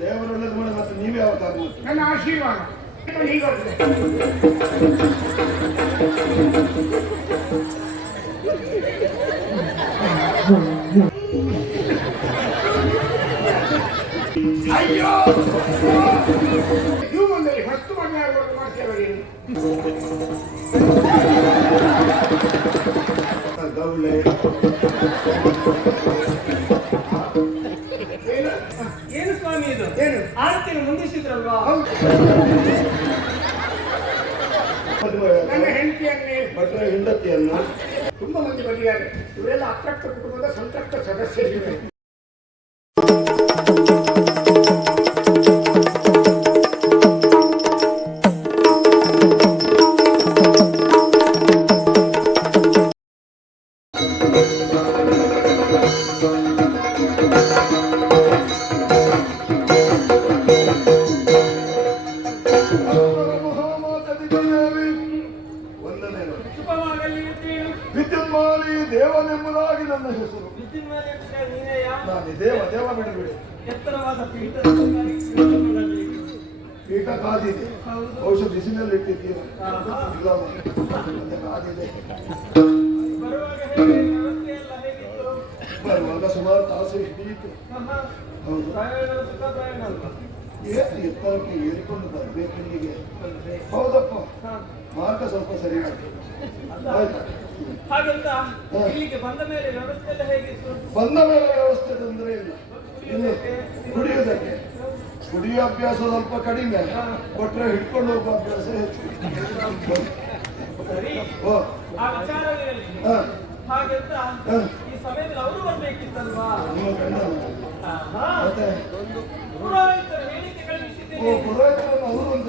ದೇವರು ಒಳ್ಳೇದು ಮಾಡಿ ಮತ್ತೆ ನೀವೇ ಅವತಾರ ನನ್ನ ಆಶೀರ್ವಾದ ಅಯ್ಯೋ ಜೀವನದಲ್ಲಿ ಹೊತ್ತು ಮಣ್ಣಾಗುವುದು ಮಾಡ್ತೇವೆ ಗೌಳೆ ಏನು ಸ್ವಾಮಿ ಇದು? ಏನು ಆರತಿಯನ್ನು ಮುಂದಿಸಿದ್ರಲ್ವಾ? ನನ್ನ ಹೆಂಡತಿಯನ್ನೇ ಭಟ್ರ ಹೆಂಡತಿಯನ್ನು ತುಂಬಾ ಮಂದಿ ಬಂದಿದ್ದಾರೆ. ಇವರೆಲ್ಲ ಅತೃಪ್ತ ಕುಟುಂಬದ ಸಂತೃಪ್ತ ಸದಸ್ಯರಿವೆ. ವಿದ್ಯುನ್ಮಾಲಿ ದೇವನೆಂಬುದಾಗಿ ನನ್ನ ಹೆಸರು. ನಾನು ದೇವ ದೇವ ಬಿಡಬೇಡಿ. ಎತ್ತರವಾದ ಪೀಠ ಪೀಠ ಕಾದಿದೆ. ಔಷಧ ಬಿಸಿನಲ್ಲಿ ಇಟ್ಟಿದ್ದೀರ ಇಲ್ಲ ಕಾದಿದೆ. ಬರುವಾಗ ಸುಮಾರು ತಾಸು ಹಿಡಿಯಿತು. ಹೌದು ಎತ್ತರಕ್ಕೆ ಏರಿಕೊಂಡು ಬರಬೇಕು ಇಲ್ಲಿಗೆ. ಹೌದಪ್ಪ ಮಾರ್ಗ ಸ್ವಲ್ಪ ಸರಿ ಹಾಗಂತ ಇಲ್ಲಿಗೆ ಬಂದ ಮೇಲೆ ವ್ಯವಸ್ಥೆ ಎಲ್ಲ ಹೇಗಿತ್ತು? ಬಂದ ಮೇಲೆ ವ್ಯವಸ್ಥೆ ತೊಂದರೆ ಇಲ್ಲ. ಇನ್ನು ಕುಡಿಯೋದಕ್ಕೆ ಕುಡಿಯೋ ಅಭ್ಯಾಸ ಸ್ವಲ್ಪ ಕಡಿಮೆ, ಕೊಟ್ಟರೆ ಹಿಡ್ಕೊಂಡು ಹೋಗುವ ಅಭ್ಯಾಸ ಹೆಚ್ಚು. ಸರಿ, ಆ ವಿಚಾರವಿರಲಿ. ಹಾಗಂತ ಈ ಸಮಯದಲ್ಲಿ ಅವರು ಬರ್ಬೇಕಿತ್ತಲ್ವಾ? ಮತ್ತೆ ಪುರೋಹಿತರ ಹೇಳಿಕೆ ಕಳುಹಿಸಿದ್ದೇನೆ. ಪುರೋಹಿತರನ್ನು ಅವರು ಅಂತ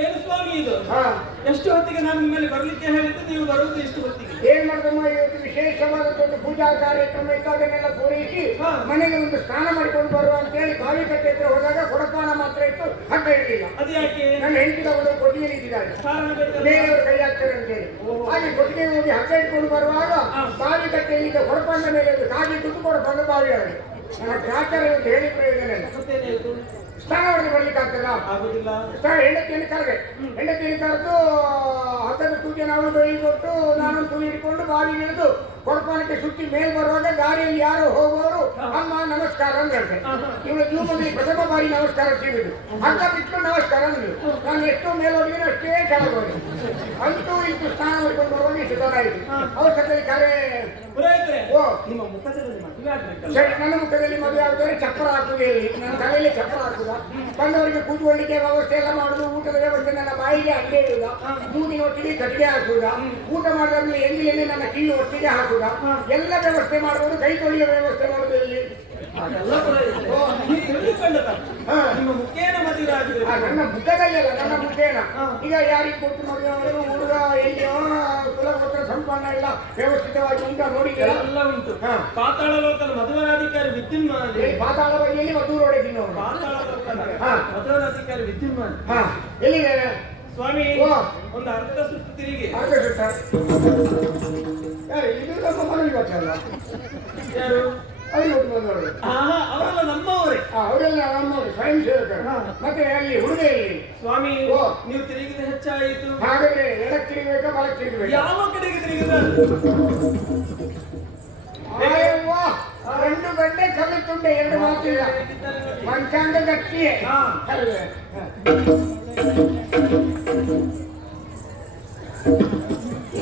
ಏನು ಸ್ವಾಮಿ ಇದು? ಎಷ್ಟು ಹೊತ್ತಿಗೆ ನಾನು ನಿಮ್ಮಲ್ಲಿ ಬರ್ಲಿಕ್ಕೆ ಹೇಳಿದ್ದು, ನೀವು ಬರುವುದು ಎಷ್ಟು ಹೊತ್ತಿಗೆ? ಏನ್ ಮಾಡ್ದಮ್ಮ, ಇವತ್ತು ವಿಶೇಷವಾದ ಪೂಜಾ ಕಾರ್ಯಕ್ರಮ ಇದ್ದಾಗನ್ನೆಲ್ಲ ಪೂರೈಸಿ ಮನೆಗೆ ಒಂದು ಸ್ನಾನ ಮಾಡಿಕೊಂಡು ಬರುವ ಅಂತ ಹೇಳಿ ಬಾವಿ ಕಟ್ಟೆ ಹತ್ರ ಹೋದಾಗ ಕೊಡಪಾನ ಮಾತ್ರ ಇತ್ತು, ಹಗ್ಗ ಇರಲಿಲ್ಲ. ಅದು ಯಾಕೆ? ನನ್ನ ಹೆಂಡತಿ ತಗೊಂಡು ಕೊಟ್ಟಿಗೆ ನಿಂತಿದ್ದಾರೆ, ಬೇರೆಯವರು ಕೈ ಹಾಕ್ತಾರೆ ಅಂತ ಹೇಳಿ. ಹಾಗೆ ಕೊಟ್ಟಿಗೆ ಹೋಗಿ ಹಗ್ಗ ಇಟ್ಕೊಂಡು ಬರುವಾಗ ಬಾವಿ ಕಟ್ಟೆಯಲ್ಲಿ ಕೊಡಪಾನದ ಮೇಲೆ ಒಂದು ಕಾಗಿ ತುತ್ತು ಕೊಡಪಾನ ಬಾವಿ ಅವರಿಗೆ. ನನ್ನ ಗ್ರಾಚಾರ ಅಂತ ಹೇಳಿ ಪ್ರಯೋಜನ ಇಲ್ಲ. ಸ್ನಾನ ಹೊಡೆದು ಬರ್ಲಿಕ್ಕೆ ಆಗ್ತದ? ಆಗುದಿಲ್ಲ. ಹೆಂಡತಿಯನ್ನು ಕರೆದೆ, ಹೆಂಡತಿಯನ್ನು ಕರೆದು ಹತ್ತದ ತೂಜೆ ನಾವು ಬೈಲಿ ಕೊಟ್ಟು ನಾನು ತುಳಿ ಹಿಡ್ಕೊಂಡು ಬಾವಿಗೆ ಇಳಿದು ಕೊಡಪಾನಕ್ಕೆ ಸುತ್ತಿ ಮೇಲ್ ಬರುವಾಗ ದಾರಿಯಲ್ಲಿ ಯಾರೋ ಹೋಗುವವರು ಅಮ್ಮ ನಮಸ್ಕಾರ ಅಂತ ಹೇಳ್ತಾರೆ. ಇವಳು ಜೀವನದಲ್ಲಿ ಪ್ರಥಮ ಬಾರಿ ನಮಸ್ಕಾರ ಸಿಗುದು. ಹಗ್ಗ ಬಿಟ್ಕೊಂಡು ನಮಸ್ಕಾರ ಅಂದ್ರು. ನಾನು ಎಷ್ಟು ಮೇಲೋಡಿಗೆ ಅಷ್ಟೇ ಕೆಳಗೋಗಿ ಅಂತೂ ಇತ್ತು ಸ್ನಾನ ಮಾಡಿಕೊಂಡು ಬರುವಾಗ ಇಷ್ಟು ತರ ಆಯಿತು. ಅವಶ್ಯಕತೆ ಕರೆ ನಿಮ್ಮ ಮುಖದಲ್ಲಿ ಮದುವೆ ಆಗ್ಬೇಕಲ್ಲ? ಸರಿ, ನನ್ನ ಮುಖದಲ್ಲಿ ಮದುವೆ ಆಗಿದ್ರೆ ಚಪ್ಪರ ಹಾಕುದು ಹೇಳಿ, ನನ್ನ ತಲೆಯಲ್ಲಿ ಚಪ್ಪರ ಹಾಕುದ, ಬಂದವರಿಗೆ ಕೂತ್ಕೊಳ್ಳಿಕ್ಕೆ ವ್ಯವಸ್ಥೆ ಎಲ್ಲ ಮಾಡುದು, ಊಟದ ವ್ಯವಸ್ಥೆ ನನ್ನ ಬಾಯಿಗೆ ಅಡ್ಡೆ ಇರುದ, ಮೂಗಿನ ಒಟ್ಟಿಗೆ ಕಟ್ಟಿಗೆ ಹಾಕುದ, ಊಟ ಮಾಡಿದ್ರೆ ಎಂದಿಲೆಲ್ಲಿ ನನ್ನ ಕಿವಿ ಒಟ್ಟಿಗೆ ಹಾಕುದ, ಎಲ್ಲ ವ್ಯವಸ್ಥೆ ಮಾಡುವುದು, ಕೈ ತೊಳೆಯುವ ವ್ಯವಸ್ಥೆ ಮಾಡುದು ಇಲ್ಲಿ. ನಿಮ್ಮ ಮುಖೇನ ಮದುವೆ ಆಗಿದೆ? ನನ್ನ ಮುಖದಲ್ಲಿ ಅಲ್ಲ, ನನ್ನ ಮುಖೇನ. ಈಗ ಯಾರಿಗೆ ಕೊಟ್ಟು ಮದುವೆ ಹುಡುಗ ಎಲ್ಲಿಯೋ ಕುಲಗೋತ್ರ ಸಂಪನ್ನ ಎಲ್ಲ ವ್ಯವಸ್ಥಿತವಾಗಿ ಉಂಟ ನೋಡಿದ್ದೀರಾ? ಎಲ್ಲ ಉಂಟು. ಪಾತಾಳ ಲೋಕದ ಮಧುವರಾಧಿಕಾರಿ ವಿದ್ಯುನ್ಮಾನ್. ಪಾತಾಳ ಬಗೆಯಲ್ಲಿ ಮಧುರ ಹೊಡೆದಿನ ಪಾತಾಳ ಲೋಕದ ಮಧುವರಾಧಿಕಾರಿ ವಿದ್ಯುನ್ಮಾನ್ ಎಲ್ಲಿದೆ ಸ್ವಾಮಿ? ಒಂದು ಅರ್ಧ ಸುತ್ತು ತಿರುಗಿ. ಇದು ನಮ್ಮ ಮನವಿ ಗೊತ್ತಲ್ಲ. ಯಾರು ಅವರೆಲ್ಲ ನಮ್ಮವರೇ. ಅವರೆಲ್ಲ ನಮ್ಮವರು, ಸ್ವಯಂ ಸೇವಕರು. ಮತ್ತೆ ಅಲ್ಲಿ ಹುಡುಗ ಇಲ್ಲಿ ಸ್ವಾಮಿ ನೀವು ತಿರುಗಿದ ಹೆಚ್ಚಾಯಿತು. ಹಾಗಾದ್ರೆ ಎಡಕ್ಕೆ ತಿರುಗಬೇಕಾ ಬಲಕ್ಕೆ ತಿರುಗಬೇಕು? ಯಾವ ಕಡೆಗೆ ತಿರುಗಿದ? ಗಂಡು ಗಂಡೆ ಕಲಿತುಂಡೆ, ಎರಡು ಮಾತಿಲ್ಲ. ಪಂಚಾಂಗ ಗಟ್ಟಿಯೇ.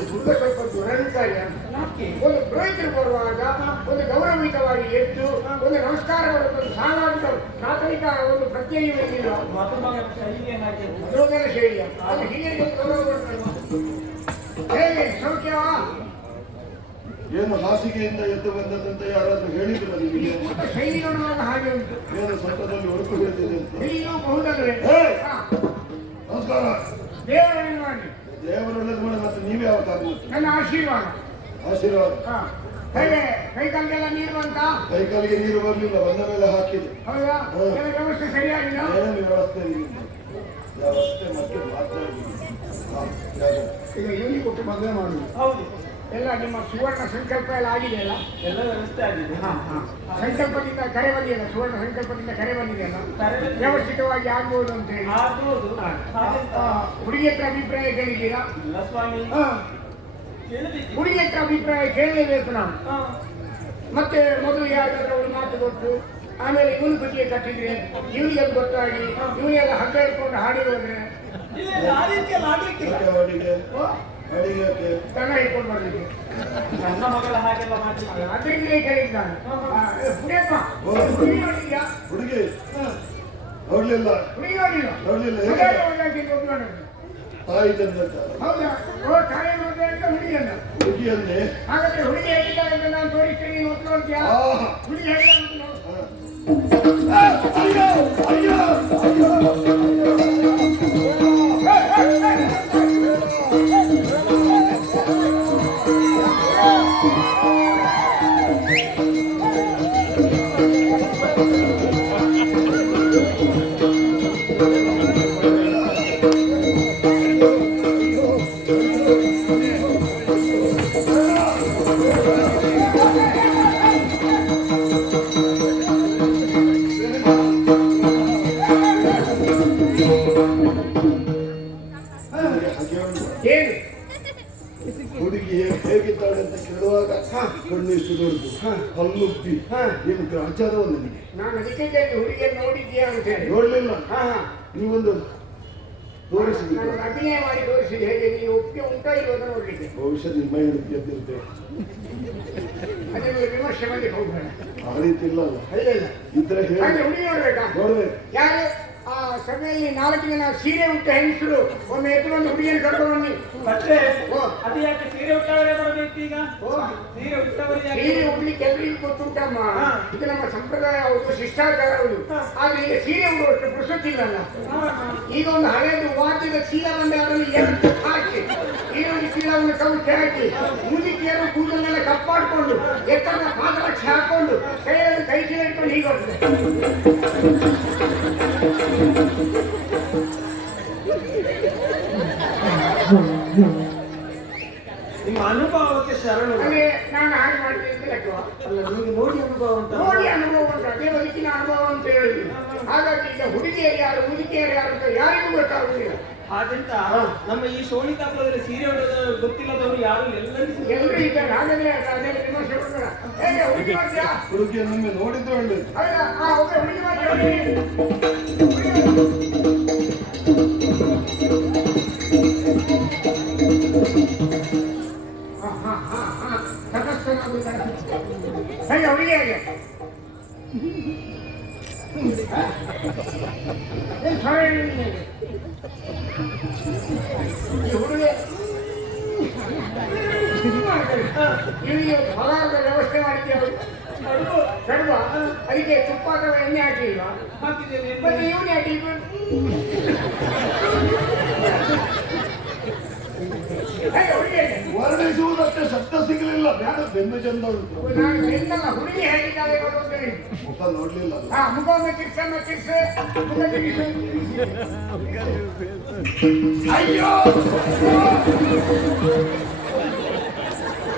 ಹುಡುಗ ಸ್ವಲ್ಪ ದುರಂಕಾರಿ. ಒಂದು ಪುರೋಹಿತರು ಬರುವಾಗ ಒಂದು ಗೌರವಯುತವಾಗಿ ಎದ್ದು ಒಂದು ನಮಸ್ಕಾರ ಮಾಡುವುದು, ಸಾಮಾಜಿಕ ನಾಗರಿಕ ಒಂದು ಪ್ರತ್ಯಯವಿಲ್ಲ. ಮಧುರಗಳ ಶೈಲಿಯ ಅದು ಹಿರಿಯರಿಗೆ ಗೌರವ ಕೊಡ್ತಾರೆ. ಹೇಗೆ ಸೌಖ್ಯವಾ? ಏನು ಹಾಸಿಗೆಯಿಂದ ಎದ್ದು ಬಂದದಂತ ಯಾರಾದ್ರೂ ಹೇಳಿದ್ರು ನಿಮಗೆ? ಶೈಲಿ ನೋಡುವಾಗ ಹಾಗೆ ಉಂಟು. ಏನು ಸ್ವತಃದಲ್ಲಿ ಹೊರಟು ಹೇಳಿದ್ದೇನೆ ಅಂತ ಇಲ್ಲಿಯೂ ಬಹುದಲ್ವೇ? ನಮಸ್ಕಾರ. ದೇವರೇನು ಮಾಡಿ ದೇವರು ಒಳ್ಳೇದು ಮಾಡಿ ಮತ್ತೆ ನೀವೇ ಅವತಾರ. ನನ್ನ ಆಶೀರ್ವಾದ. ಆಶೀರ್ವಾದ. ಹೇಗೆ ಕೈ ಕಾಲಿಗೆಲ್ಲ ನೀರು ಬಂತ? ಕೈ ಕಾಲಿಗೆ ನೀರು ಬರ್ಲಿಲ್ಲ, ಬಂದ ಮೇಲೆ ಹಾಕಿದೆ. ಹೌದಾ? ಎಲ್ಲ ವ್ಯವಸ್ಥೆ ಸರಿಯಾಗಿಲ್ಲ? ಏನೇನು ವ್ಯವಸ್ಥೆ ಇಲ್ಲ. ವ್ಯವಸ್ಥೆ ಮತ್ತೆ ಮಾತಾಡಿ. ಈಗ ಇವನಿಗೆ ಕೊಟ್ಟು ಮದುವೆ ಮಾಡುದು. ಹೌದು, ಎಲ್ಲ ನಿಮ್ಮ ಸುವರ್ಣ ಸಂಕಲ್ಪ ಎಲ್ಲ ಆಗಿದೆಯಲ್ಲ? ಎಲ್ಲ ವ್ಯವಸ್ಥೆ ಆಗಿದೆ. ಸಂಕಲ್ಪದಿಂದ ಕರೆ ಬಂದಿದೆಯಲ್ಲ, ಸುವರ್ಣ ಸಂಕಲ್ಪದಿಂದ ಕರೆ ಬಂದಿದೆಯಲ್ಲ, ಕರೆ ಬಂದಿದೆ. ವ್ಯವಸ್ಥಿತವಾಗಿ ಆಗ್ಬೋದು ಅಂತ ಹೇಳಿ. ಆಗ್ಬೋದು. ಹಾಗೆಂತ ಹುಡುಗಿ ಹತ್ರ ಅಭಿಪ್ರಾಯ ಕೇಳಿದ್ದೀರಾ? ಇಲ್ಲ ಸ್ವಾಮಿ, ಹಾ. ಕೇಳಬೇಕು. ಹುಡುಗಿ ಹತ್ರ ಅಭಿಪ್ರಾಯ ಕೇಳಲೇಬೇಕು ನಾವು. ಹಾ. ಮತ್ತೆ ಮೊದಲು ಯಾರಾದ್ರೂ ಅವ್ರು ಮಾತು ಕೊಟ್ಟು ಆಮೇಲೆ ಇವನು ಬುದ್ಧಿಗೆ ಕಟ್ಟಿದ್ರೆ ಇವನಿಗೆ ಅದು ಗೊತ್ತಾಗಿ ಇವನಿಗೆಲ್ಲ ಹಗ್ಗ ಹಿಡ್ಕೊಂಡು ಹಾಡಿ ಹೋದ್ರೆ ಇಲ್ಲ ಇಲ್ಲ, ಆ ರೀತಿಯಲ್ಲಿ ಆಗ್ಲಿಕ್ಕಿಲ್ಲ. ಅಡಿಗೆ ಅಡಿಗೆ ದನ ಹಿಡ್ಕೊಂಡು ಬರ್ಲಿಕ್ಕೆ ನನ್ನ ಮಗಳ ಹಾಗೆಲ್ಲ ಮಾಡ್ಲಿಕ್ಕೆ. ಅದರಿಂದ ಕೇಳಿದ್ ನಾನು. ಪುಣ್ಯಪ್ಪ, ಹುಡುಗಿ ನೋಡಿದ್ಯಾ? ಹುಡುಗಿ ನೋಡ್ಲಿಲ್ಲ, ಹುಡುಗಿ ನೋಡಿಲ್ಲ? ನೋಡ್ಲಿಲ್ಲ. ಹುಡುಗ ಹೋಗ್ಲಿಕ್ಕೆ ಒಪ್ಪಿಕೊಂಡದ್ದು. ತಾಯಿ ತಂದೆ ಹೌದಾ? ಓ, ತಾಯಿ ಮದುವೆ ಅಂತ ಹುಡುಗಿಯನ್ನ. ಹುಡುಗಿಯನ್ನೇ ಹಾಗಾದ್ರೆ ಹುಡುಗಿ ಹೇಳಿದ್ದಾರೆ ಅಂತ ನಾನು ತೋರಿಸ್ತೀನಿ, ನೀನು ಒಪ್ಪಿಕೊಳ್ತೀಯಾ? ಹುಡುಗಿ ಹೇಳಿಲ್ಲ ಅಂತ ನೋಡು. ಅಯ್ಯೋ ಅಯ್ಯೋ ಏನು? ಹುಡುಗಿ ಹೇಗಿದ್ದಾಳೆ ಅಂತ ಕೇಳುವಾಗ ಕಣ್ಣಿಷ್ಟು ದೊಡ್ಡದು, ಹಲ್ಲುಬ್ಬಿ, ಏನು ಗ್ರಾಚಾರವ ನನಗೆ. ನಾನು ಅದಕ್ಕೆ ಕೇಳಿದೆ, ಹುಡುಗಿಯನ್ನು ನೋಡಿದ್ಯಾ ಅಂತ ಹೇಳಿ. ನೋಡ್ಲಿಲ್ಲ. ಹಾ, ನೀವೊಂದು ತೋರಿಸಿದ್ರಿ. ನಾನು ಅಭಿನಯ ಮಾಡಿ ತೋರಿಸಿದೆ. ಹೇಗೆ ನೀವು ಒಪ್ಪಿಗೆ ಉಂಟಾ ಇಲ್ಲೋ ಅಂತ ನೋಡ್ಲಿಕ್ಕೆ. ಬಹುಶಃ ನಿಮ್ಮ ಹೆಂಡತಿ ಎದ್ದಿರ್ತೇವೆ. ಅದನ್ನು ವಿಮರ್ಶೆ ಮಾಡಿ ಹೋಗ್ಬೇಡ. ಆ ರೀತಿ ಇಲ್ಲ ಅಲ್ಲ. ಇಲ್ಲ ಇದ್ರೆ ಹೇಳಿ ಹಾಗೆ ಹುಡುಗಿ ನೋಡ್ಬೇಕಾ? ನೋಡ್ಬೇಕು. ಯಾರು ಆ ಸಭೆಯಲ್ಲಿ 4 ಜನ ಸೀರೆ ಉಟ್ಟ ಹೆಂಗಸರು ಒಮ್ಮೆ ಎತ್ತುಕೊಂಡು ಹುಡುಗಿಯನ್ನು ಕರ್ಕೊಂಡು ಬನ್ನಿ. ಮತ್ತೆ ಓ, ಅದು ಯಾಕೆ ಸೀರೆ ಉಟ್ಟವರೇ ಬರಬೇಕು ಈಗ? ಓ, ಸೀರೆ ಉಟ್ಟವರೇ ಯಾಕೆ? ಸೀರೆ ಉಡ್ಲಿಕ್ಕೆ ಎಲ್ರಿಗೂ ಗೊತ್ತುಂಟಮ್ಮ. ಇದು ನಮ್ಮ ಸಂಪ್ರದಾಯ ಹೌದು, ಶಿಷ್ಟಾಚಾರ ಹೌದು. ಆದ್ರೆ ಈಗ ಸೀರೆ ಉಡುವಷ್ಟು ಪುರುಷತ್ತಿಲ್ಲಲ್ಲ. ಈಗ ಒಂದು ಹಳೆಯದು ವಾದ್ಯದ ಚೀಲ ಬಂದ ಅದನ್ನು ಎತ್ತು ಹಾಕಿ ಈರುಳ್ಳಿ ಚೀಲವನ್ನು ಕೌಚಿ ಹಾಕಿ ಮುದುಕಿಯರು ಕೂದಲನ್ನೆಲ್ಲ ಕಪ್ಪಾಡ್ಕೊಂಡು ಎತ್ತರದ ಪಾದರಕ್ಷೆ ಹಾಕೊಂಡು ಕೈಯಲ್ಲಿ ಕೈ ಚೀಲ ಇಟ್ಕೊಂಡು ಹೀಗೆ ಹೋಗ್ತದೆ. ನಿಮ್ಮ ಅನುಭವಕ್ಕೆ ಶರಣು. ಅಂದ್ರೆ ನಾನು ಹಾಗೆ ಮಾಡಿದೆ ಅಂತ ಲೆಕ್ಕವ. ಅಲ್ಲ, ನಿಮಗೆ ನೋಡಿ ಅನುಭವ ಅಂತ. ನೋಡಿ ಅನುಭವ ಉಂಟು, ಅದೇ ಬದುಕಿನ ಅನುಭವ ಅಂತ ಹೇಳಿದ್ರು. ಹಾಗಾಗಿ ಈಗ ಹುಡುಗಿಯರು ಯಾರು ಮುದುಕಿಯರು ಯಾರು ಅಂತ ಯಾರಿಗೂ ಗೊತ್ತಾಗುದಿಲ್ಲ. ಹಾಗೆಂತ ನಮ್ಮ ಈ ಶೋಣಿತಾಪುರದಲ್ಲಿ ಸೀರೆ ಉಡೋದು ಗೊತ್ತಿಲ್ಲದವರು ಯಾರು ಎಲ್ಲರಿಗೂ ಎಲ್ಲರೂ ಇದ್ದಾರೆ. ಹಾಗಾದ್ರೆ ಅದೇ ವಿಮರ್ಶೆ ಕೊಡ್ಬೇಡ. ಹೇಗೆ ಹುಡುಗಿ ಮಾಡ್ತೀಯಾ? ಹುಡುಗಿಯನ್ನೊಮ್ಮೆ ನೋಡಿದ್ರೆ ಒಳ್ಳೇದು. ಹೌದಾ? ಒಬ್ಬ ಹುಡುಗಿ ಮಾಡ್ತೀಯ? ಹೇಗೆ ಹುಡುಗಿ ಹೇಗೆ? ಹುಡುಗಿ ಇವನಿಗೆ ಪದಾರ್ಥ ವ್ಯವಸ್ಥೆ ಮಾಡಿದ್ದೇವೆ. ಕಡುವ ಅದಕ್ಕೆ ತುಪ್ಪ ಅಥವಾ ಎಣ್ಣೆ ಹಾಕಿಲ್ವಾ? ಹಾಕಿದ್ದೇನೆ. ಮತ್ತೆ ಇವನು ಯಾಕೆ ವರ್ಣಿಸುವುದಕ್ಕೆ ಶಬ್ದ ಸಿಗಲಿಲ್ಲ. ಬೇಡ, ಬೆನ್ನು ಚಂದ ಉಂಟು. ನಾನು ಎಂದಲ್ಲ ಹುಡುಗಿ ಹೇಳಿದ್ದಾರೆ ಬರೋದು. ಮುಖ ನೋಡ್ಲಿಲ್ಲ. ಮುಖವನ್ನು ಕಿರ್ಸನ್ನು ಕಿರ್ಸೆ ಮುಖ ತಿರುಗಿಸು. ಅಯ್ಯೋ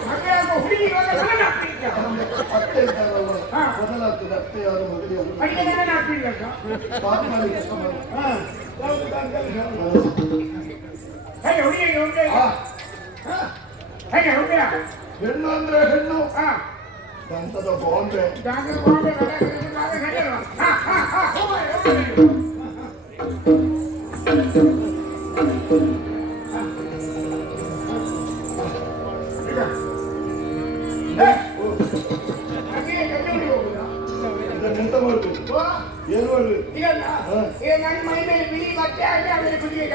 ಮದುವೆ ಆಗುವ ಹುಡುಗಿ ಇವಾಗ ನನ್ನ ಹಾಕ್ತಿದ್ದ. ಅತ್ತೆ ಇದ್ದಾರಲ್ಲ, ಬದಲಾಗ್ತದೆ. ಅತ್ತೆ ಯಾರು ಮಗಡಿ ಅವರು ಅಡಿಗೆ ನನ್ನ ಹಾಕ್ತಿದ್ದ. ಪಾಪ ಮಾಡಿ ಕೆಲಸ ಮಾಡಿ. ಹೇಗೆ ಹುಡುಗಿಗೆ ಹುಡುಗ ಹೇಗೆ ಹುಡುಗ? ಹೆಣ್ಣು ಅಂದ್ರೆ ಹೆಣ್ಣು. ದಂತದ ಬಾಂಬೆ. ಎಂತ ಮಾಡ್ಬೇಕು? ಏನು ಮಾಡ್ಬೇಕು? ಈಗ ನನ್ನ ಮೈ ಮೇಲೆ ಬಿಳಿ ಬಟ್ಟೆ ಹಾಕಿ ಆಮೇಲೆ ಕುದಿಗೆ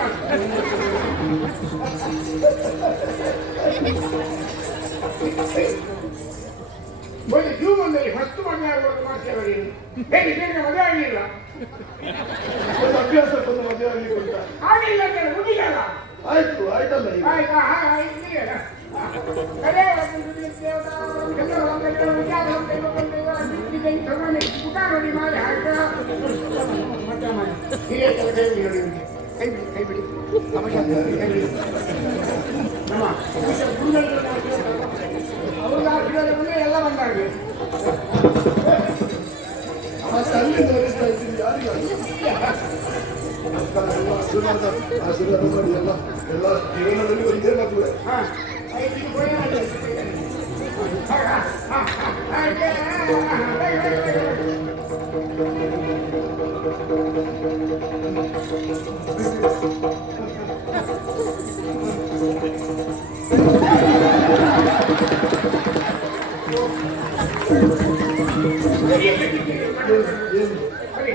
ಒಂದು ಜೀವನದಲ್ಲಿ ಫಸ್ಟ್ ಮದುವೆ ಆಗುವಾಗ ಮಾಡ್ತೇವೆ. ಹೇಗೆ ಬೇಗ ಮದುವೆ ಆಗಲಿಲ್ಲ? ಒಂದು ಅಭ್ಯಾಸಕ್ಕೊಂದು ಮದುವೆ ಆಗಲಿಕ್ಕೆ ಉಂಟಾ? ಆಗಿಲ್ಲ ಅಂತ ಹುಡುಗಿಯಲ್ಲ. ಆಯ್ತು ಆಯ್ತಲ್ಲ ಈಗ ಆಯ್ತಾ ಆಯ್ತು ಇದೆಯಲ್ಲ. ಅದೇ ಒಂದು ದೇವತಾ ಎಲ್ಲರೂ ಒಂದೆರಡು ವಿಚಾರ ಊಟ ನೋಡಿ ಮಾಡಿ ಹಾಕ ಮತ್ತೆ ಮಾಡಿ ಹಿರಿಯ ಕೈ ಬಿಡಿ ಕೈ ಬಿಡಿ ನಮ್ಮ ಅವ್ರಿಗೆ ಆಶೀರ್ವಾದ ಬಂದ್ರೆ ಎಲ್ಲ ಬಂದಾಗೆ ಮತ್ತೆ ಅಲ್ಲಿ ತೋರಿಸ್ತಾ ಇದ್ದೀನಿ ಯಾರಿಗೆ ಆಶೀರ್ವಾದ ಮಾಡಿ ಎಲ್ಲ ಎಲ್ಲ ಜೀವನದಲ್ಲಿ ಒಂದೇ ಮದುವೆ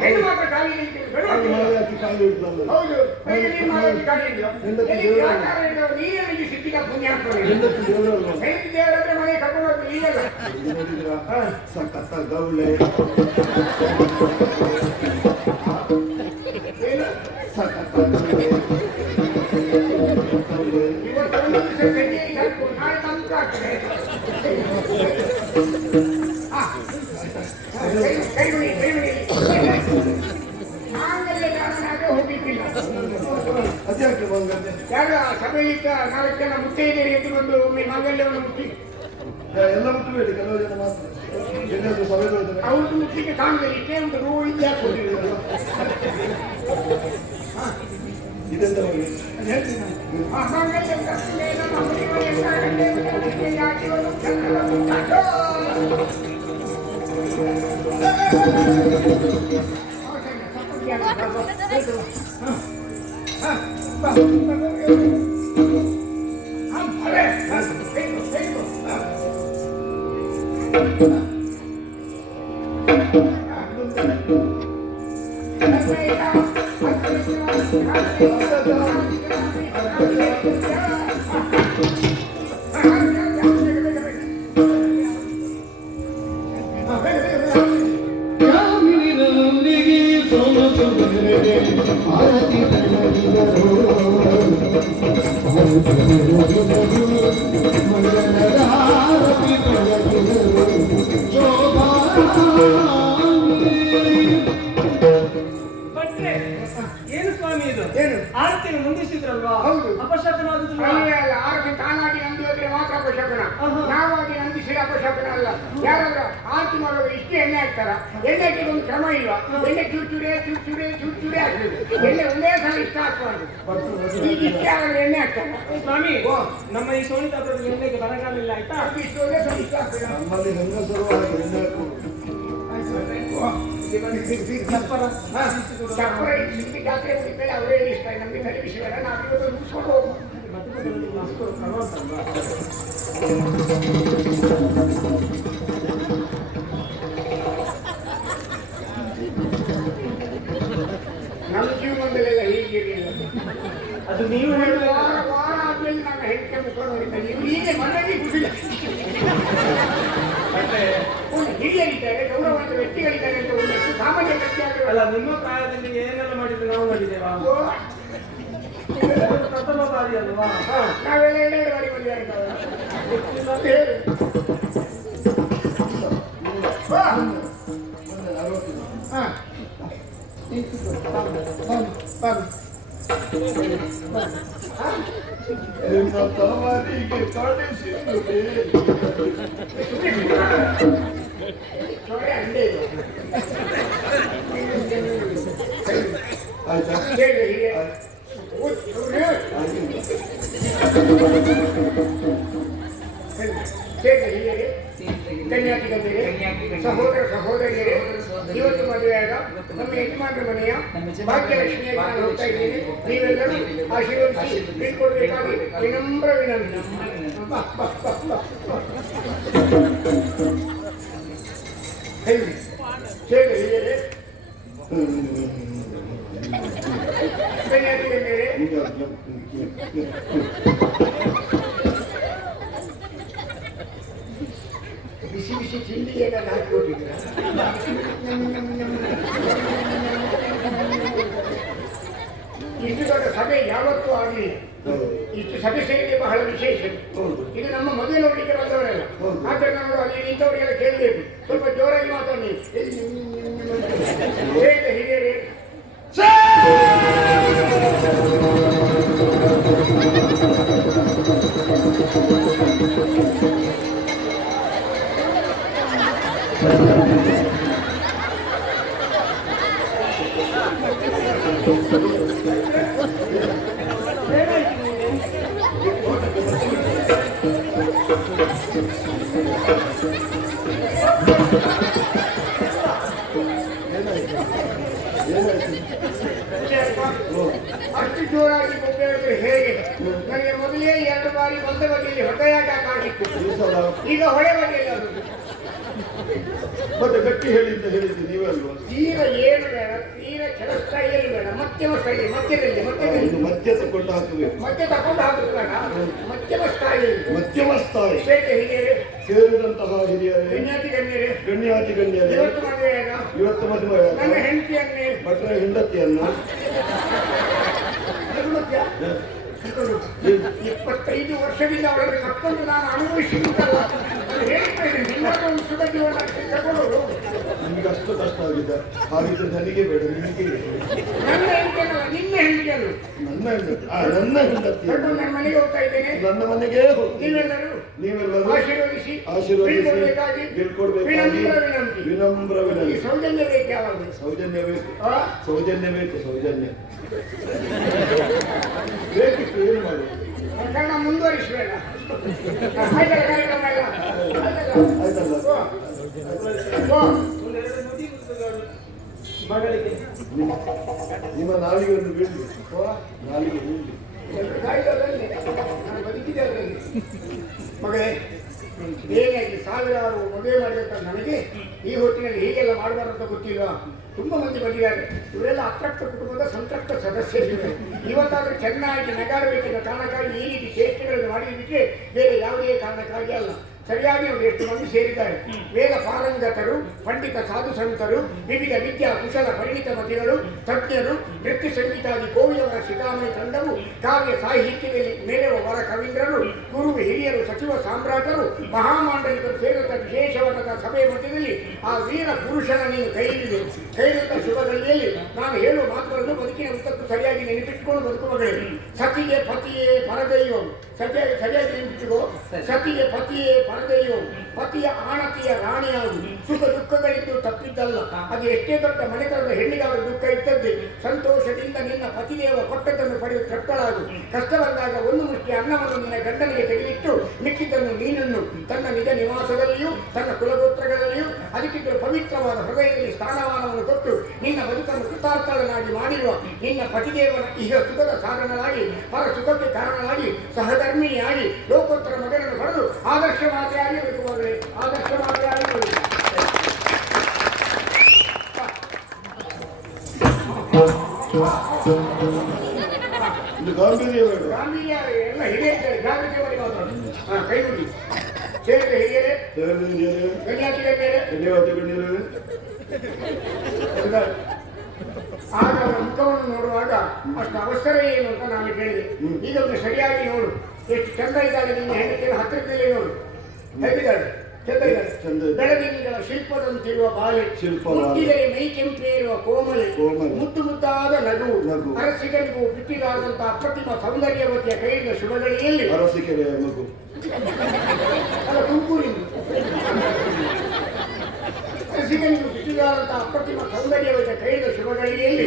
ಹೆಣ್ಣು ಮಾತ್ರ ಖಾಲಿ ಹೌದು ನೀರಿಗೆ ಸಿಕ್ಕಿದ ಪುಣ್ಯ ದೇವರ ಮನೆ ಕರ್ಕೊಂಡು ಹೋಗ್ತು ನೀರಲ್ಲ ಸಖತ್ತ ಗೌಳೆ ಸಖತ್ತ ಇವತ್ತೊಂದು ದಿವಸ ನಾಳೆ ತಂತ್ರ ಆಗ್ತದೆ ಕೈ ಬಿಡಿ ಆಮೇಲೆ ಕಾರಣನಾಗ ಹೋಗಿದ್ದಿಲ್ಲ ಅದ್ಯಾಕೆ ಬಂಗಂತೆ ಯಾರು ಆ ಸಭೆಯಿಂದ 4 ಜನ ಮುತ್ತೈದೆಯರು ಎದ್ದು ಬಂದು ಒಮ್ಮೆ ಮಾಂಗಲ್ಯವನ್ನು ಮುಟ್ಟಿ ಎಲ್ಲ ಮುಟ್ಟಬೇಡಿ ಕೆಲವು ಜನ ಮಾತ್ರ ಎಲ್ಲಾದ್ರೂ ಸಭೆಗಳು ಅವ್ರದ್ದು ಮುಟ್ಟಿಗೆ ಕಾಣದಲ್ಲಿ ಇಷ್ಟೇ ಒಂದು ರೂ ಇಲ್ಲಿ ಹಾಕೊಂಡಿದ್ರು ಇದೆಂತ ಮಾಡಿ ಏನು ಸ್ವಾಮಿ ಇದು ಏನು ಆರತಿಯನ್ನು ಮುಂದಿಸಿದ್ರಲ್ವಾ? ಹೌದು. ಅಪಶಕನ ಆಗುದಿಲ್ವಾ? ಆರತಿ ತಾನಾಗಿ ನಂದಿ ಹೋದ್ರೆ ಮಾತ್ರ ಅಪಶಕನ. ನಾವಾಗಿ ನಂದಿಸಿದ ಅಪಶಕನ ಅಲ್ಲ. ಯಾರಾದ್ರೂ ಆರತಿ ಮಾಡುವಾಗ ಇಷ್ಟು ಎಣ್ಣೆ ಹಾಕ್ತಾರ? ಎಣ್ಣೆ ಹಾಕಿದ ಒಂದು ಕ್ರಮ ಇಲ್ವಾ? ಎಣ್ಣೆ ಚೂಚೂರೆ ಹಾಕ್ತದೆ. ಎಣ್ಣೆ ಒಂದೇ ಸಲ ಇಷ್ಟ ಹಾಕ್ಬಾರ್ದು. ಈಗ ಇಷ್ಟೇ ಆಗಲ್ಲ ಎಣ್ಣೆ ಹಾಕ್ತಾರೆ ಸ್ವಾಮಿ. ನಮ್ಮ ಈ ಸೋನಿತಾಪುರದ ಎಣ್ಣೆಗೆ ಬರಗಾಲಿಲ್ಲ ಆಯ್ತಾ? ಇಷ್ಟು ಒಂದೇ ಸಲ ಇಷ್ಟ ಆಗ್ತದೆ. ನಮ್ಮಲ್ಲಿ ಹೆಂಗಸರು ಚಪ್ಪರ ಜಾತ್ರೆ ಮುಗಿದ್ಮೇಲೆ ಅವರೇ ಇಷ್ಟ ನಮಗೆ ಕಲಿ ವಿಷಯ ನಾವು ಇವತ್ತು ಮುಗಿಸ್ಕೊಂಡು ಹೋಗುವ ನಮ್ಮ ಜೀವನದಲ್ಲೆಲ್ಲ ಹೀಗಿರಲಿಲ್ಲ. ಅದು ನೀವು ವಾರ ಆದ್ಮೇಲೆ ನನ್ನ ಹೆಂಡತಿ ಮುಖ ನೋಡಿದ್ದೆ. ನೀವು ಹೀಗೆ ಮನೆಯಲ್ಲಿ ಖುಷಿ ಹಿರಿಯರಿದ್ದಾರೆ, ಗೌರವಾನ್ವಿತ ವ್ಯಕ್ತಿಗಳಿದ್ದಾರೆ ಅಂತ ಒಂದಷ್ಟು ಸಾಮಾನ್ಯ ವ್ಯಕ್ತಿ ಅಲ್ಲ. ನಿಮ್ಮ ಪ್ರಾಯದಲ್ಲಿ ಏನೆಲ್ಲ ಮಾಡಿದ್ರೆ ನಾವು ಮಾಡಿದ್ದೇವಾ? ಪ್ರಥಮ ಬಾರಿ ಅಲ್ವಾ? ನಾವೆಲ್ಲ 2 ಬಾರಿ ಮದುವೆ ಆಯ್ತಲ್ಲ. ನಿಮ್ಮ ತವರಿಗೆ ಕಾಣಿಸಿದೆ ಆಯ್ತಾ ಕನ್ಯಾಕಿಗಂದರೆ ಸಹೋದರ ಸಹೋದರಿಯರೇ, ಇವತ್ತು ಮದುವೆಯಾದ ನಮ್ಮ ಯಜಮಾನರ ಮನೆಯ ಭಾಗ್ಯಲಕ್ಷ್ಮಿಯಾಗಿ ನಾನು ಹೋಗ್ತಾ ಇದ್ದೀನಿ. ನೀವೆಲ್ಲರೂ ಆಶೀರ್ವದಿಸಿ ಬೀಳ್ಕೊಡ್ಬೇಕಾಗಿ ವಿನಮ್ರ ವಿನಂತಿ. ಹಿರಿಯರೇ, ಕನ್ಯಾಕಿಗಂದರೆ ಬಿಸಿ ಬಿಸಿ ತಿಂಡಿಗೆಲ್ಲ ಹಾಕಿಕೊಟ್ಟಿದ್ದೀರ. ಇಷ್ಟು ಇಷ್ಟು ದೊಡ್ಡ ಸಭೆ ಯಾವತ್ತೂ ಆಗಲಿಲ್ಲ. ಹೌದು. ಇಷ್ಟು ಸಭೆ ಸೇರಿದೆ ಬಹಳ ವಿಶೇಷ. ಹೌದು. ಇದು ನಮ್ಮ ಮದುವೆ ನೋಡ್ಲಿಕ್ಕೆ ಬಂದವರೆಲ್ಲ. ಹೌದು. ಆದ್ದರಿಂದ ನಾವು ಅಲ್ಲಿ ನಿಂತವರಿಗೆಲ್ಲ ಕೇಳಬೇಕು, ಸ್ವಲ್ಪ ಜೋರಾಗಿ ಮಾತಾಡಿ. ಹಿರಿಯರೇ, ಅಷ್ಟು ಜೋರಾಗಿ ಒಬ್ಬ ಹೇಳಿದ್ರೆ ಹೇಗೆ? ನನಗೆ ಮೊದಲೇ 2 ಬಾರಿ ಬಂದ ಬಗೆಯಲ್ಲಿ ಹೊಟ್ಟೆಯಾಟ ಆಗಿತ್ತು. ಈ ಸಲ ಈಗ ಹೊಳೆ ಬಗೆಯಲ್ಲಿ ಅದು ಮತ್ತೆ ಗಟ್ಟಿ ಹೇಳಿದ್ದು ನೀವೇ ಅಲ್ವಾ? ತೀರ ಏನು ಬೇಡ, ತೀರ ಕೆಲಸ ಏನು ಬೇಡ, ಮಧ್ಯಮ ಸ್ಥಾಯಿ, ಮಧ್ಯದಲ್ಲಿ ಇದು ಮಧ್ಯ ತಗೊಂಡು ಹಾಕಬೇಕು. ಮಧ್ಯ ತಗೊಂಡು ಹಾಕುದು ಬೇಡ, ಮಧ್ಯಮ ಸ್ಥಾಯಿ. ಮಧ್ಯಮ ಸ್ಥಾಯಿ ಶ್ವೇತ ಹಿರಿಯರೇ, ಸೇರಿದಂತಹ ಹಿರಿಯರೇ, ಗಣ್ಯಾತಿ ಗಣ್ಯರೇ, ಗಣ್ಯಾತಿ ಗಣ್ಯರೇ, ಇವತ್ತು ಮದುವೆಯಾಗ ಇವತ್ತು ಮದುವೆ ನನ್ನ ಹೆಂಡತಿಯನ್ನೇ ಭಟ್ರ ಹೆಂಡತಿಯನ್ನ 25 ವರ್ಷದಿಂದ ಅವಳನ್ನು ಕಟ್ಕೊಂಡು ನಾನು ಅನುಭವಿಸಿದ್ದಲ್ಲ. ಅದು ಹೇಳ್ತಾ ಇದ್ದೀನಿ, ನಿಮ್ಮನ್ನು ಒಂದು ಸುಖ ಜೀವನ ತಗೊಂಡು ನಿಮ್ಗೆ ಅಷ್ಟು ಕಷ್ಟ ಆಗಿದೆ. ಹಾಗಿದ್ರೆ ನನಗೆ ಬೇಡ, ನಿನಗೆ ನನ್ನ ಹೆಂಡತಿಯಲ್ಲ, ನಿನ್ನ ಹೆಂಡತಿಯಲ್ಲ. ನನ್ನ ಹೆಂಡತಿ ನನ್ನ ಹೆಂಡತಿ ಕರ್ಕೊಂಡು ನನ್ನ ಮನೆಗೆ ಹೋಗ್ತಾ ಇದ್ದೇನೆ. ನನ್ನ ಮನೆಗೆ ನೀವೆಲ್ಲರೂ ಆಶೀರ್ವದಿಸಿ ಆಶೀರ್ವದಿಸಿ ಬೀಳ್ಕೊಡ್ಬೇಕಾಗಿ ವಿನಮ್ರ ಈ ವಿನಂತಿ. ಸೌಜನ್ಯ ಬೇಕು ಯಾವಾಗ? ಸೌಜನ್ಯ ಬೇಕು, ಆ? ಸೌಜನ್ಯ ಬೇಕು, ಸೌಜನ್ಯ ಬೇಕಿತ್ತು. ಏನು ಮಾಡುದು? ಪ್ರಕರಣ ಮುಂದುವರಿಸಬೇಡ. ಆಯ್ತಲ್ಲ ಕಾರ್ಯಕ್ರಮ ಎಲ್ಲ? ಆಯ್ತಲ್ಲ? ಮಗಳಿಗೆ ನಿಮ್ಮ ನಾಲಿಗೆ ಒಂದು ಬೀಳ್ಲಿ, ನಾಲಿಗೆ ಬೀಳ್ಲಿ. ನಾನು ಬದುಕಿದೆ ಅದರಲ್ಲಿ. ಮಗಳೇ, ಏನಾಗಿ ಸಾವಿರಾರು ಮದುವೆ ಮಾಡಿದಂತ ನನಗೆ ಈ ಹೊತ್ತಿನಲ್ಲಿ ಹೀಗೆಲ್ಲ ಮಾಡಬಾರ್ದು ಅಂತ ಗೊತ್ತಿಲ್ಲ. ತುಂಬಾ ಮಂದಿ ಬಂದಿದ್ದಾರೆ. ಇವರೆಲ್ಲ ಅತೃಪ್ತ ಕುಟುಂಬದ ಸಂತೃಪ್ತ ಸದಸ್ಯರಿದ್ದಾರೆ. ಇವತ್ತಾದ್ರೂ ಚೆನ್ನಾಗಿ ನಗಾಡಬೇಕೆಂಬ ಕಾರಣಕ್ಕಾಗಿ ಈ ರೀತಿ ಚೇಷ್ಟೆಗಳನ್ನು ಮಾಡಿಬಿಟ್ರೆ ಬೇರೆ ಯಾವುದೇ ಕಾರಣಕ್ಕಾಗಿ ಅಲ್ಲ. ಸರಿಯಾಗಿ ಅವರು ಎಷ್ಟು ಮಂದಿ ಸೇರಿದ್ದಾರೆ. ವೇದ ಪಾರಂಗತರು, ಪಂಡಿತ ಸಾಧು ಸಂತರು, ವಿವಿಧ ವಿದ್ಯಾ ಕುಶಲ ಪರಿಣಿತ ಮತಿಗಳು, ತಜ್ಞರು, ನೃತ್ಯ ಸಂಗೀತಾದಿ ಕೋವಿಲವರ ಶಿಖಾಮಣಿ ತಂಡವು, ಕಾವ್ಯ ಸಾಹಿತ್ಯದಲ್ಲಿ ಮೇಲೆವ ವರ ಕವೀಂದ್ರರು, ಗುರು ಹಿರಿಯರು, ಸಚಿವ ಸಾಮ್ರಾಟರು, ಮಹಾಮಾಂಡಲಿಕರು ಸೇರಿದಂಥ ವಿಶೇಷವಾದ ಸಭೆಯ ಮಧ್ಯದಲ್ಲಿ ಆ ವೀರ ಪುರುಷನ ನೀನು ಕೈದಂತ ಶುಭಗಳಿಯಲ್ಲಿ ನಾನು ಹೇಳುವ ಮಾತುಗಳನ್ನು ಬದುಕಿನ ಉತ್ತಕ್ಕೂ ಸರಿಯಾಗಿ ನೆನಪಿಟ್ಟುಕೊಂಡು ಬದುಕುವಗಳೇ. ಸತಿಗೆ ಪತಿಯೇ ಪರದೈವಂ, ಸರಿಯಾಗಿ ನೆನಪಿಟ್ಟುಕೋ. ಸತಿಗೆ ಪತಿಯೇ ಪರದೈವಂ, ಪತಿಯ ಆಣತಿಯ ರಾಣಿಯಾಗು. ಸುಖ ದುಃಖಗಳಿದ್ದು ತಪ್ಪಿದ್ದಲ್ಲ. ಅದು ಎಷ್ಟೇ ದೊಡ್ಡ ಮನೆತನದ ಹೆಣ್ಣಿಗಾದರೂ ದುಃಖ ಇದ್ದದ್ದೇ. ಸಂತೋಷದಿಂದ ನಿನ್ನ ಪತಿದೇವ ಕೊಟ್ಟದ್ದನ್ನು ಪಡೆದು ತೃಪ್ತಳಾಗು. ಕಷ್ಟ ಬಂದಾಗ ಒಂದು ಮುಷ್ಟಿ ಅನ್ನವನ್ನು ನಿನ್ನ ಗಂಡನಿಗೆ ತೆಗೆದಿಟ್ಟು ಮಿಕ್ಕಿದ್ದನ್ನು ನೀನನ್ನು ತನ್ನ ನಿಜ ನಿವಾಸದಲ್ಲಿಯೂ ತನ್ನ ಕುಲಗೋತ್ರಗಳಲ್ಲಿಯೂ ಅದಕ್ಕಿಂತ ಪವಿತ್ರವಾದ ಹೃದಯದಲ್ಲಿ ಸ್ಥಾನಮಾನವನ್ನು ಕೊಟ್ಟು ನಿನ್ನ ಬದುಕನ್ನು ಕೃತಾರ್ಥಳನಾಗಿ ಮಾಡಿರುವ ನಿನ್ನ ಪತಿದೇವನ ಈಗ ಸುಖದ ಸಾಧನನಾಗಿ ಪರ ಸುಖಕ್ಕೆ ಕಾರಣನಾಗಿ ಸಹಧರ್ಮಿಣಿಯಾಗಿ ಲೋಕೋತ್ತರ ಮಗನನ್ನು ಪಡೆದು ಆದರ್ಶ ಮಾತೆಯಾಗಿ ಬದುಕುವವರೇ, ಆದರ್ಶ ಮಾತೆಯಾಗಿ ಬದುಕು. ಇದು ಗಾಂಭೀರ್ಯ ಬೇಡ. ಗಾಂಭೀರ್ಯ ಎಲ್ಲ ಹಿರಿಯರು ಜಾಗೃತಿಯಾಗಿ ಮಾತಾಡು. ಕೈ ಮುಗಿ. ಸೇರಿದ ಹಿರಿಯರೇ, ಗಣ್ಯಾತಿ ಗಣ್ಯರೇ, ಧನ್ಯವಾದ ಗಣ್ಯರೇ. ಆಗ ಅವರ ಮುಖವನ್ನು ನೋಡುವಾಗ ಅಷ್ಟು ಅವಸರ ಏನು ಅಂತ ನಾನು ಕೇಳಿದೆ. ಈಗ ಒಂದು ಸರಿಯಾಗಿ ನೋಡು, ಎಷ್ಟು ಚಂದ ಇದ್ದಾಳೆ ನಿನ್ನ ಹೆಂಡತಿಯ ಹತ್ತಿರದಲ್ಲಿ ನೋಡು. ಹೇಗಿದ್ದಾಳೆ? ಚಂದ ಇದ್ದಾಳೆ. ಬೆಳದಿಂಗಳ ಶಿಲ್ಪದಂತಿರುವ ಬಾಲೆ, ಮುಟ್ಟಿದರೆ ಮೈ ಕೆಂಪೇರುವ ಕೋಮಲೆ, ಮುದ್ದು ಮುದ್ದಾದ ನಗು, ಅರಸಿಗನಿಗೂ ಬಿಟ್ಟಿದಾದಂತಹ ಅಪ್ರತಿಮ ಸೌಂದರ್ಯವತಿಯ ಕೈಯಿಂದ ಶುಭಗಳಿಯಲ್ಲಿ ಅರಸಿಕೆರೆಯ ಮಗು ಅಲ್ಲ ತುಮಕೂರಿನ ಅರಸಿಗನಿಗೂ ಬಿಟ್ಟಿದಾದಂತಹ ಅಪ್ರತಿಮ ಸೌಂದರ್ಯವತಿಯ ಕೈಯಿಂದ ಶುಭಗಳಿಗೆಯಲ್ಲಿ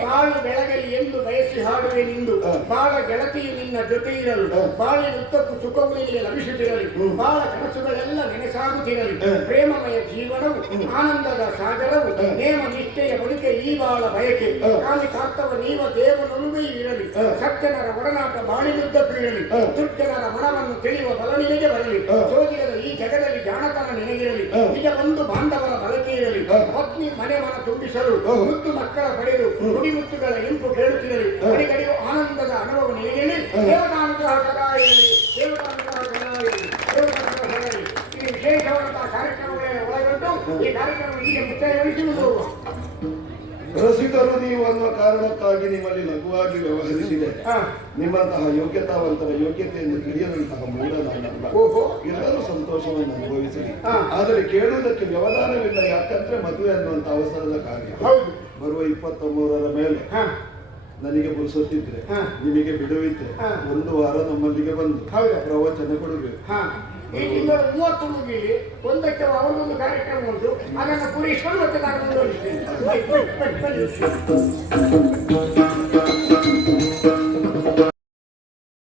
ಬಾಳು ಬೆಳಗಲಿ ಎಂದು ಬಯಸಿ ಹಾಡುವೆ ನಿಂದು. ಬಾಳ ಗೆಳತಿಯು ನಿನ್ನ ಜೊತೆ ಇರಲು, ಬಾಳಿನ ಉದ್ದಕ್ಕೂ ಸುಖವು ನಿನಗೆ ಲಭಿಸುತ್ತಿರಲಿ, ಬಾಳ ಕನಸುಗಳೆಲ್ಲ ನೆನೆಸಾಗುತ್ತಿರಲಿ. ಪ್ರೇಮಮಯ ಜೀವನವು, ಆನಂದದ ಸಾಗರವು, ನೇಮ ನಿಷ್ಠೆಯ ಬದುಕೆ ಈ ಬಾಳ ಬಯಕೆ. ಕಾಮಿಕಾರ್ತವ ನೀವ ದೇವನೊಲುಮೆಯೂ ಇರಲಿ, ಸಜ್ಜನರ ಒಡನಾಟ ಬಾಳಿನುದ್ದಕ್ಕೂ ಇರಲಿ, ದುರ್ಜನರ ಮನವನ್ನು ತಿಳಿಯುವ ಬಲ ನಿನಗೆ ಬರಲಿ. ಸೋಜಿಗದ ಈ ಜಗದಲ್ಲಿ ಜಾಣತನ ನಿನಗಿರಲಿ, ನಿಜ ಒಂದು ಬಾಂಧವರ ಬಳಕೆ ಇರಲಿ. ಪತ್ನಿ ಮನೆ ಮನ ತುಂಬಿಸಲು, ಮುದ್ದು ಮಕ್ಕಳ ಪಡೆದು ನುಡಿಮುತ್ತುಗಳ ಇಂಪು ಕೇಳುತ್ತಿರಲಿ. ಕಡೆಗಡೆಯು ಆನಂದದ ಅನುಭವ ನಿನಗಿರಲಿ. ದೇವತಾನುಗ್ರಹ ಸದಾ ಇರಲಿ, ದೇವತಾನುಗ್ರಹ ಸದಾ ಇರಲಿ, ದೇವತಾನುಗ್ರಹ ಸದಾ ಇರಲಿ. ಇದು ವಿಶೇಷವಾದಂತಹ ಕಾರ್ಯಕ್ರಮಗಳನ್ನು ಒಳಗೊಂಡು ಈ ಕಾರ್ಯಕ್ರಮ ಹೀಗೆ ಮುಕ್ತಾಯಗೊಳಿಸುವುದು. ರಸಿಕರು ನೀವು ಅನ್ನುವ ಕಾರಣಕ್ಕಾಗಿ ನಿಮ್ಮಲ್ಲಿ ಲಘುವಾಗಿ ವ್ಯವಹರಿಸಿದೆ. ಹಾ. ನಿಮ್ಮಂತಹ ಯೋಗ್ಯತಾವಂತರ ಯೋಗ್ಯತೆಯನ್ನು ತಿಳಿಯದಂತಹ ಮೂಢ ನಾನಲ್ಲ. ಓಹೋ. ಎಲ್ಲರೂ ಸಂತೋಷವನ್ನು ಅನುಭವಿಸಿರಿ. ಹಾ. ಆದರೆ ಕೇಳುವುದಕ್ಕೆ ವ್ಯವಧಾನವಿಲ್ಲ. ಯಾಕಂದ್ರೆ ಮದುವೆ ಅನ್ನುವಂತ ಅವಸರದ ಕಾರ್ಯ. ಹೌದು. ಬರುವ 23ರ ಮೇಲೆ ಹಾ. ನನಗೆ ಪುರುಸೊತ್ತಿದ್ರೆ ಹಾ. ನಿಮಗೆ ಬಿಡುವಿದ್ರೆ ಹಾ. 1 ವಾರ ನಮ್ಮಲ್ಲಿಗೆ ಬಂದು ಹೌದು. ಪ್ರವಚನ ಕೊಡಬೇಕು. ಹಾ. ಈ ತಿಂಗಳು 30 ಮುಗಿಲಿ ಒಂದಕ್ಕೆ ಅವರದೊಂದು ಕಾರ್ಯಕ್ರಮ ಉಂಟು, ಅದನ್ನು ಪೂರೈಸಿಕೊಂಡು ಮತ್ತೆ ನಾನು ಮುಂದುವರಿಸ್ತೇನೆ. ಬನ್ನಿ, ಬನ್ನಿ, ಬನ್ನಿ.